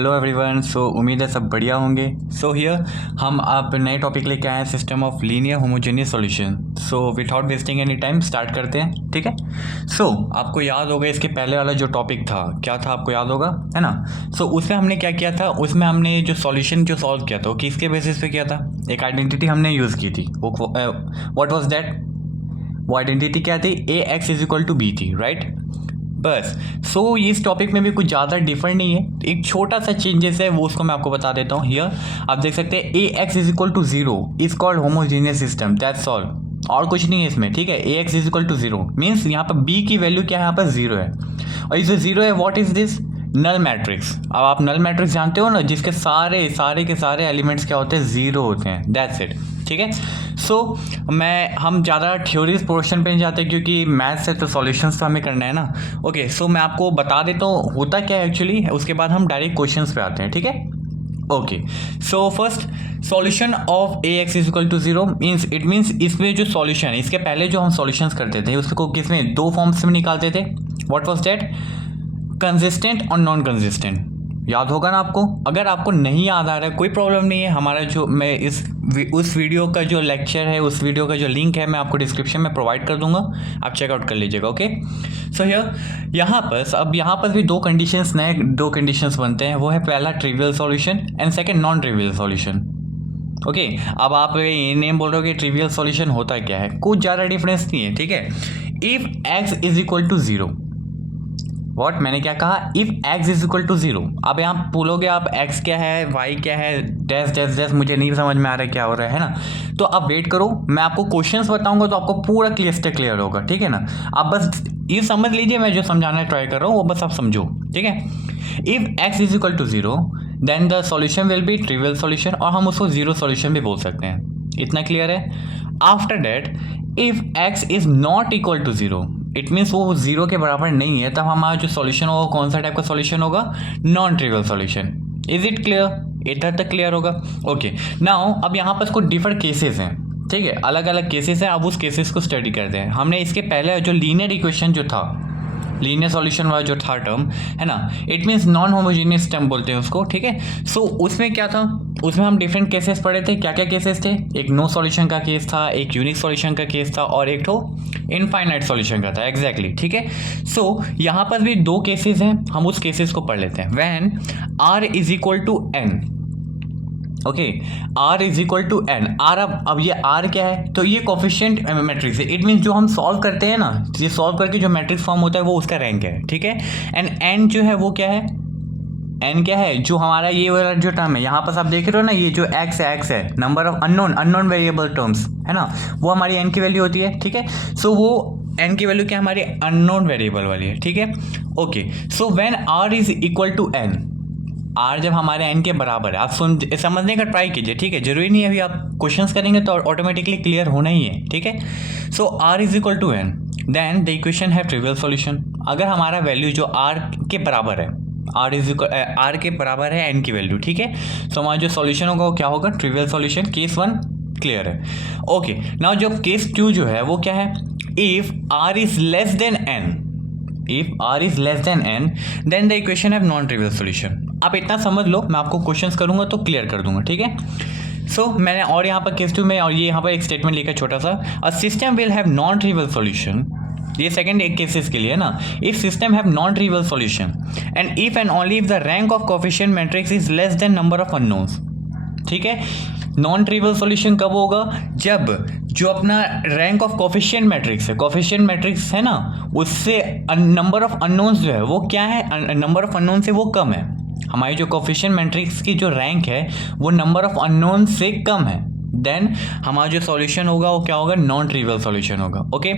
Hello everyone. सो उम्मीद है सब बढ़िया होंगे। सो हियर हम आप नए टॉपिक लेके आए हैं, system of linear homogeneous solution. So without wasting any time start करते हैं, ठीक है। सो आपको याद होगा इसके पहले वाला जो टॉपिक था क्या था, आपको याद होगा है ना। सो उसमें हमने क्या किया था, उसमें हमने जो सॉल्यूशन जो सॉल्व किया था वो किसके बेसिस पे किया था, एक आइडेंटिटी हमने यूज़ की थी। व्हाट वाज दैट, वो आइडेंटिटी क्या थी, a x is equal to b थी, राइट। बस सो इस टॉपिक में भी कुछ ज़्यादा डिफरेंट नहीं है, एक छोटा सा चेंजेस है वो उसको मैं आपको बता देता हूँ। हियर आप देख सकते हैं a x is equal to zero is called homogeneous system, that's all, और कुछ नहीं है इसमें, ठीक है। A x is equal to zero means यहाँ पर बी की वैल्यू क्या है, यहाँ पर जीरो है, और ये जो जीरो है what is this, null matrix. अब आप नल मैट्रिक्स जानते हो ना, जिसके सारे के सारे एलिमेंट्स क्या होते हैं, जीरो होते हैं, दैट्स इट, ठीक है। सो हम ज़्यादा थ्योरीज पोर्शन पे नहीं जाते क्योंकि मैथ्स है तो सॉल्यूशंस तो हमें करना है ना। ओके सो मैं आपको बता देता हूँ होता क्या है एक्चुअली, उसके बाद हम डायरेक्ट क्वेश्चंस पे आते हैं, ठीक है। Okay so first solution of a x is equal to zero means it means इसमें जो सॉल्यूशन है, इसके पहले जो हम सॉल्यूशंस करते थे उसको किसमें, दो फॉर्म्स में निकालते थे। व्हाट वाज दैट, कंसिस्टेंट और नॉन कंसिस्टेंट, याद होगा ना आपको। अगर आपको नहीं याद आ रहा है कोई प्रॉब्लम नहीं है, हमारा जो मैं उस वीडियो का जो लेक्चर है, उस वीडियो का जो लिंक है मैं आपको डिस्क्रिप्शन में प्रोवाइड कर दूंगा, आप चेकआउट कर लीजिएगा। ओके सो यहाँ पर भी दो कंडीशंस बनते हैं, वो है पहला trivial solution and second non trivial solution. Okay अब आप ये नेम बोल रहे हो कि ट्रिवियल सॉल्यूशन होता क्या है, कुछ ज़्यादा डिफरेंस नहीं है, ठीक है। If x is equal to zero, what मैंने क्या कहा, if x is equal to zero. अब यहाँ बोलोगे आप एक्स क्या है, वाई क्या है, डैश डैश डैश, मुझे नहीं समझ में आ रहा है क्या हो रहा है ना। तो आप वेट करो, मैं आपको क्वेश्चंस बताऊंगा तो आपको पूरा क्लियर होगा, ठीक है ना। आप बस ये समझ लीजिए, मैं जो समझाना ट्राई कर रहा हूँ वो बस आप समझो, ठीक है। If x is equal to zero then the solution will be trivial solution, और हम उसको जीरो सॉल्यूशन भी बोल सकते हैं, इतना क्लियर है। After that if x is not equal to zero, it means वो जीरो के बराबर नहीं है, तब हमारा जो सॉल्यूशन होगा कौन सा टाइप का सॉल्यूशन होगा, non trivial solution. Is it clear, इधर तक क्लियर होगा। ओके नाउ अब यहाँ पर कुछ डिफरेंट केसेस हैं, ठीक है, अलग अलग केसेस हैं, अब उस केसेस को स्टडी करते हैं। हमने इसके पहले जो लीनियर इक्वेशन जो था, लीनियर सॉल्यूशन वाला जो था टर्म है ना, it means non homogeneous term बोलते हैं उसको, ठीक है। सो उसमें क्या था, उसमें हम डिफरेंट केसेस पढ़े थे। क्या क्या केसेस थे, एक नो सॉल्यूशन का केस था, एक यूनिक सॉल्यूशन का केस था, और एक तो इनफाइनाइट सॉल्यूशन का था, एग्जैक्टली, ठीक है। सो यहाँ पर भी दो केसेस हैं, हम उस केसेस को पढ़ लेते हैं। When r is equal to n, okay r is equal to n, r अब ये आर क्या है, तो ये कोफिशिएंट मैट्रिक्स है, इट मीन्स जो हम सॉल्व करते हैं ना, ये सॉल्व करके जो मैट्रिक्स फॉर्म होता है वो उसका रैंक है, ठीक है। एंड एन जो है वो क्या है, एन क्या है, जो हमारा ये वाला जो टर्म है यहाँ पर आप देख रहे हो ना, ये जो एक्स है number of unknown variable terms है ना, वो हमारी एन की वैल्यू होती है, ठीक है। सो वो एन की वैल्यू क्या हमारी अननोन वेरिएबल वाली है, ठीक है। Okay so when r is equal to n, r जब हमारे एन के बराबर है, आप समझने का ट्राई कीजिए, ठीक है, जरूरी नहीं है अभी आप क्वेश्चंस करेंगे तो ऑटोमेटिकली क्लियर होना ही है, ठीक है। So r is equal to n then the equation है ट्रिवियल सॉल्यूशन। अगर हमारा वैल्यू जो आर के बराबर है, आर के बराबर है एन की वैल्यू, ठीक है, तो हमारा जो सॉल्यूशन होगा वो क्या होगा, trivial solution. Case one clear है। ओके नाउ जो केस टू जो है वो क्या है, if r is less than n, if r is less than n then the equation have non trivial solution। आप इतना समझ लो, मैं आपको क्वेश्चंस करूंगा तो क्लियर कर दूंगा, ठीक है। सो मैंने और यहाँ पर केस टू में और ये यहाँ पर एक स्टेटमेंट लिखा छोटा सा, a system will have non trivial solution, ये सेकंड एक केसेस के लिए है ना। If system have non trivial solution and if and only if the rank of coefficient matrix is less then number of unknowns, ठीक है। Non trivial solution कब होगा, जब जो अपना रैंक ऑफ कोफिशिएंट मैट्रिक्स है ना, उससे नंबर ऑफ अननोन्स जो है वो क्या है, नंबर ऑफ अननोन से वो कम है। हमारी जो कोफिशिएंट मैट्रिक्स की जो रैंक है वो नंबर ऑफ अननोन से कम है, देन हमारा जो सॉल्यूशन होगा वो क्या होगा, नॉन ट्रिवियल सॉल्यूशन होगा। ओके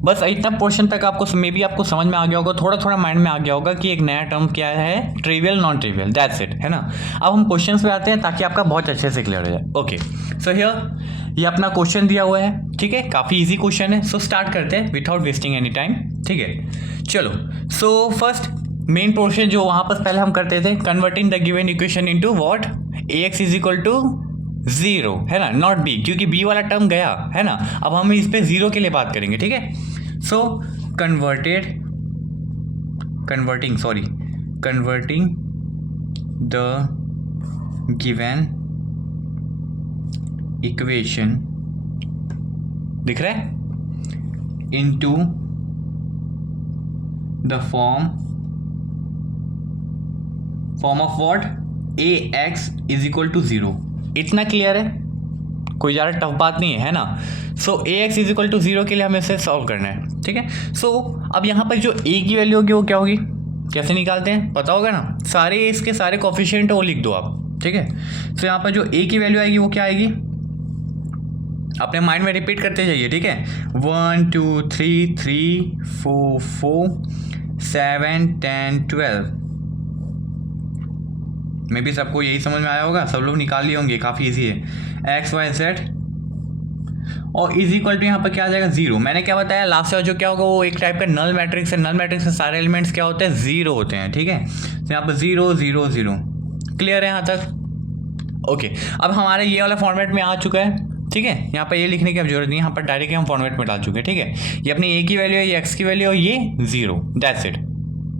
बस इतना पोर्शन तक आपको मे बी आपको समझ में आ गया होगा, थोड़ा थोड़ा माइंड में आ गया होगा कि एक नया टर्म क्या है, trivial non trivial, that's it, है ना। अब हम क्वेश्चंस पे आते हैं ताकि आपका बहुत अच्छे से क्लियर हो जाए। ओके सो हियर ये अपना क्वेश्चन दिया हुआ है, ठीक है, काफ़ी ईजी क्वेश्चन है। सो स्टार्ट करते हैं विदाउट वेस्टिंग एनी टाइम, ठीक है। चलो सो फर्स्ट मेन पोर्शन जो वहाँ पर पहले हम करते थे, converting the given equation into what, a x is equal to zero, है ना, नॉट बी, क्योंकि बी वाला टर्म गया है ना। अब हम इस पे जीरो के लिए बात करेंगे, ठीक है। So converting the given equation, दिख रहा है, into the form of what, ax is equal to 0। इतना क्लियर है, कोई ज़्यादा टफ बात नहीं है ना। सो ax इज इक्वल टू 0 के लिए हमें इसे सॉल्व करना है, ठीक है। सो अब यहाँ पर जो a की वैल्यू होगी वो क्या होगी, कैसे निकालते हैं पता होगा ना, सारे इसके सारे कोफिशिएंट वो लिख दो आप, ठीक है। सो यहाँ पर जो a की वैल्यू आएगी वो क्या आएगी, अपने माइंड में रिपीट करते जाइए, ठीक है। 1 2 3 3 4 4 7 10 12, मे भी सबको यही समझ में आया होगा, सब लोग निकाल लिए होंगे, काफ़ी इजी है। एक्स वाई जेड और इज इक्वल टू यहाँ पर क्या आ जाएगा 0। मैंने क्या बताया लास्ट से, जो क्या होगा वो एक टाइप का नल मैट्रिक्स है। नल मैट्रिक्स में सारे एलिमेंट्स क्या होते हैं, 0 होते हैं, ठीक है। तो यहाँ पर 0 0 0, क्लियर है यहाँ तक, ओके। अब हमारे ये वाला फॉर्मेट में आ चुका है, ठीक है। यहाँ पर ये लिखने की अब जरूरत नहीं है, यहाँ पर डायरेक्ट हम फॉर्मेट में डाल चुके हैं, ठीक है। ये अपनी a की वैल्यू है, ये x की वैल्यू है, ये 0, दैट्स इट।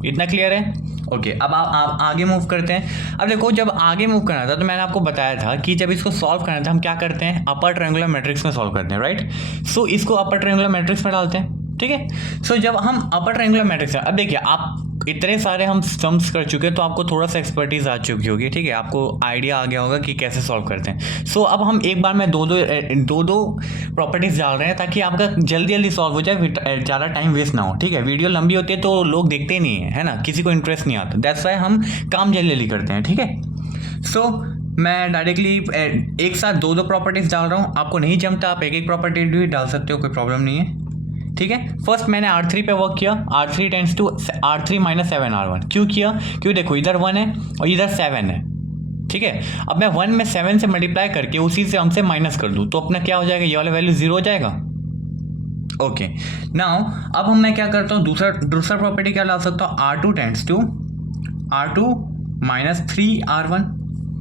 इतना क्लियर है, ओके। अब आप आगे मूव करते हैं। अब देखो जब आगे मूव करना था तो मैंने आपको बताया था कि जब इसको सॉल्व करना था हम क्या करते हैं, अपर ट्रायंगुलर मैट्रिक्स में सॉल्व करते हैं, राइट। सो इसको अपर ट्रायंगुलर मैट्रिक्स में डालते हैं, ठीक है। सो जब हम अपर ट्रायंगुलर मैट्रिक्स, अब देखिए आप इतने सारे हम सम्स कर चुके हैं तो आपको थोड़ा सा एक्सपर्टीज आ चुकी होगी, ठीक है। आपको आइडिया आ गया होगा कि कैसे सॉल्व करते हैं। सो अब हम एक बार में दो दो प्रॉपर्टीज डाल रहे हैं ताकि आपका जल्दी जल्दी सॉल्व हो जाए, ज़्यादा टाइम वेस्ट ना हो, ठीक है। वीडियो लंबी होती है तो लोग देखते नहीं है ना, किसी को इंटरेस्ट नहीं आता, दैट्स वाई हम काम जल्दी जल्दी करते हैं, ठीक है। सो मैं डायरेक्टली एक साथ दो प्रॉपर्टीज डाल रहा हूँ। आपको नहीं जमता आप एक प्रॉपर्टी भी डाल सकते हो, कोई प्रॉब्लम नहीं है, ठीक है। फर्स्ट मैंने R3 पे वर्क किया, R3 tends to R3 minus 7R1। क्यों किया, क्यों, देखो इधर 1 है और इधर 7 है, ठीक है। अब मैं 1 में 7 से मल्टीप्लाई करके उसी से हमसे माइनस कर दूँ तो अपना क्या हो जाएगा, ये वाला वैल्यू 0 हो जाएगा, ओके। नाउ अब हम मैं क्या करता हूँ, दूसरा प्रॉपर्टी क्या ला सकता हूँ, R2 tends to R2 minus 3R1।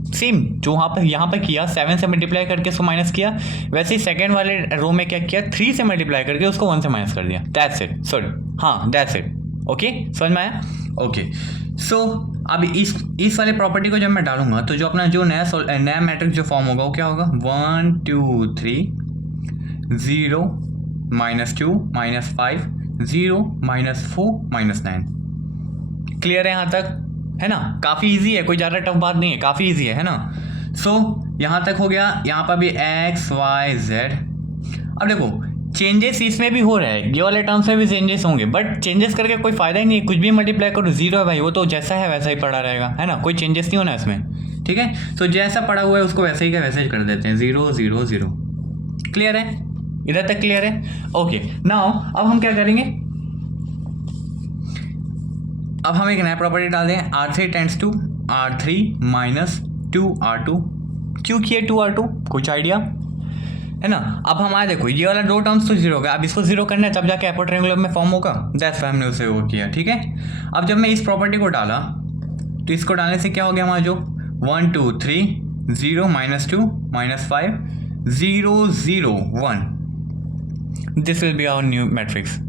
Same जो यहाँ पर किया, 7 से मल्टीप्लाई करके उसको माइनस किया, वैसे ही सेकंड वाले रो में क्या किया, 3 से मल्टीप्लाई करके उसको 1 से माइनस कर दिया, दैट्स इट। सॉरी, हाँ दैट्स इट, ओके, समझ में आया, ओके। सो अब इस वाले प्रॉपर्टी को जब मैं डालूंगा तो जो अपना जो नया मैट्रिक्स जो फॉर्म होगा वो क्या होगा, 1 2 3 0 minus 2 minus 5 0 minus 4 minus 9। Clear है यहाँ तक, है ना। काफ़ी इजी है, कोई ज़्यादा टफ बात नहीं है, काफ़ी इजी है ना। सो यहाँ तक हो गया, यहाँ पर भी x y z। अब देखो चेंजेस इसमें भी हो रहे हैं, ये वाले टर्म्स में भी चेंजेस होंगे, बट चेंजेस करके कोई फायदा ही नहीं है। कुछ भी मल्टीप्लाई करो 0 है भाई, वो तो जैसा है वैसा ही पड़ा रहेगा, है ना, कोई चेंजेस नहीं होना इसमें, ठीक है। सो जैसा पड़ा हुआ है उसको वैसे ही का वैसे ही कर देते हैं, 0 0 0। क्लियर है, इधर तक क्लियर है, ओके। नाउ अब हम क्या करेंगे, अब हम एक नया प्रॉपर्टी डाल दें, R3 tends to R3 minus 2R2। क्यों किए 2R2, कुछ आइडिया है ना। अब हमारे देखो ये वाला दो टर्म्स तो 0 हो गया, अब इसको 0 करना है तब जाके अपर ट्रायंगुलर में फॉर्म होगा, दैट्स व्हाई हमने उसे वो किया, ठीक है। अब जब मैं इस प्रॉपर्टी को डाला तो इसको डालने से क्या हो गया हमारा जो 1 2 3 0 minus 2 minus 5 0 0 1, this will be our new matrix,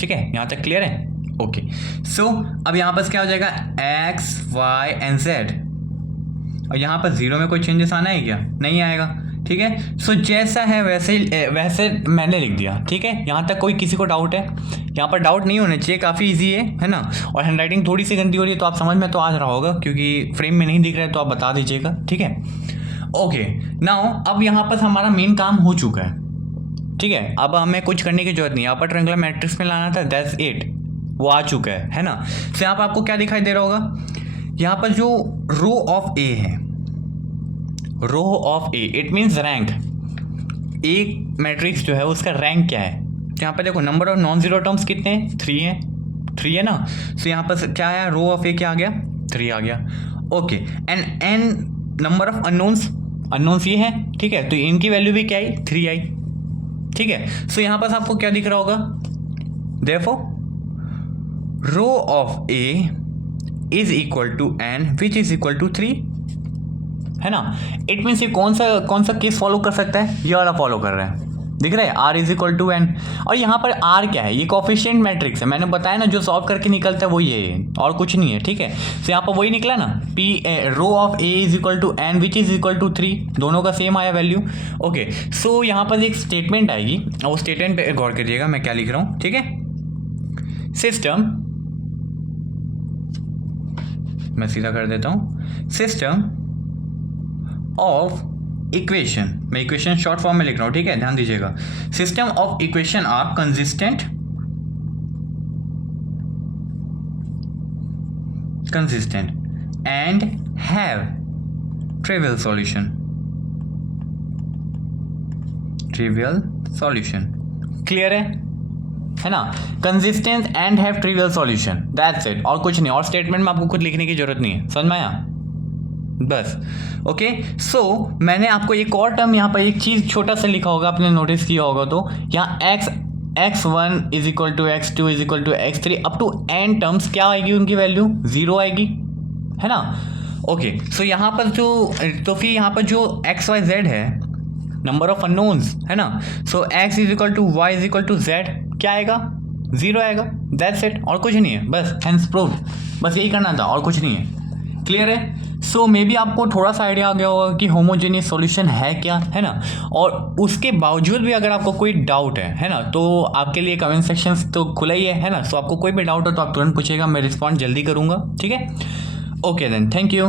ठीक है। यहाँ तक क्लियर है, ओके। सो अब यहाँ पर क्या हो जाएगा, x y एंड z, और यहाँ पर 0 में कोई चेंजेस आना है क्या, नहीं आएगा, ठीक है। सो जैसा है वैसे मैंने लिख दिया, ठीक है। यहाँ तक कोई किसी को डाउट है, यहाँ पर डाउट नहीं होना चाहिए, काफ़ी इजी है ना। और हैंडराइटिंग थोड़ी सी गंदी हो रही है तो आप समझ में तो आ रहा होगा, क्योंकि फ्रेम में नहीं दिख रहा है तो आप बता दीजिएगा, ठीक है, ओके। नाउ अब यहाँ पर हमारा मेन काम हो चुका है, ठीक है। अब हमें कुछ करने की जरूरत नहीं है, अपर ट्रायंगुलर मैट्रिक्स में लाना था, दैट्स इट, वो आ चुका है ना। तो यहाँ पर आपको क्या दिखाई दे रहा होगा, यहाँ पर जो रो ऑफ ए है, rho of a it means rank, एक मैट्रिक्स जो है उसका रैंक क्या है। तो यहाँ पर देखो number of non zero terms कितने हैं, 3 है ना। तो यहाँ पर क्या है, रो ऑफ ए क्या आ गया, 3 आ गया, okay. And n number of unknowns ये है, ठीक है। तो इनकी वैल्यू भी क्या आई, 3 आई, ठीक है। सो यहाँ पर आपको क्या दिख रहा होगा, therefore rho of a is equal to n which is equal to 3, है ना। इट मीन्स ये कौन सा केस फॉलो कर सकता है, ये वाला फॉलो कर रहा है, दिख रहा है r is equal to n. और यहाँ पर आर क्या है, ये कोफिशिएंट मैट्रिक्स है, मैंने बताया ना जो सॉल्व करके निकलता है वही है और कुछ नहीं है, ठीक है। तो यहाँ पर वही निकला ना, p rho of a is equal to n which is equal to 3, दोनों का सेम आया वैल्यू। ओके, सो यहाँ पर एक स्टेटमेंट आएगी और वो स्टेटमेंट पे गौर करिएगा मैं क्या लिख रहा हूँ, ठीक है। सिस्टम, मैं सीधा कर देता हूँ, सिस्टम ऑफ इक्वेशन, मैं इक्वेशन शॉर्ट फॉर्म में लिख रहा हूँ, ठीक है, ध्यान दीजिएगा। System of equation are consistent and have trivial solution. Clear है ना, consistent and have trivial solution, that's it, और कुछ नहीं, और स्टेटमेंट में आपको खुद लिखने की जरूरत नहीं है, समझ में आया बस। ओके, सो मैंने आपको एक और टर्म यहाँ पर एक चीज़ छोटा सा लिखा होगा, आपने नोटिस किया होगा, तो यहाँ x1 is equal to x2 is equal to x3 up to n terms क्या आएगी, उनकी वैल्यू 0 आएगी, है ना। ओके, सो यहाँ पर जो, तो फिर यहाँ पर जो x y z है, नंबर ऑफ अननोन्स है ना, so x is equal to y is equal to z क्या आएगा, 0 आएगा, दैट्स इट, और कुछ नहीं है, बस हेंस प्रूव, बस यही करना था और कुछ नहीं है। क्लियर है। सो मे बी आपको थोड़ा सा आइडिया आ गया होगा कि होमोजेनियस सॉल्यूशन है क्या, है ना। और उसके बावजूद भी अगर आपको कोई डाउट है ना, तो आपके लिए कमेंट सेक्शन तो खुला ही है ना। सो आपको कोई भी डाउट हो तो आप तुरंत पूछिएगा, मैं रिस्पॉन्ड जल्दी करूँगा, ठीक है। Okay then, thank you.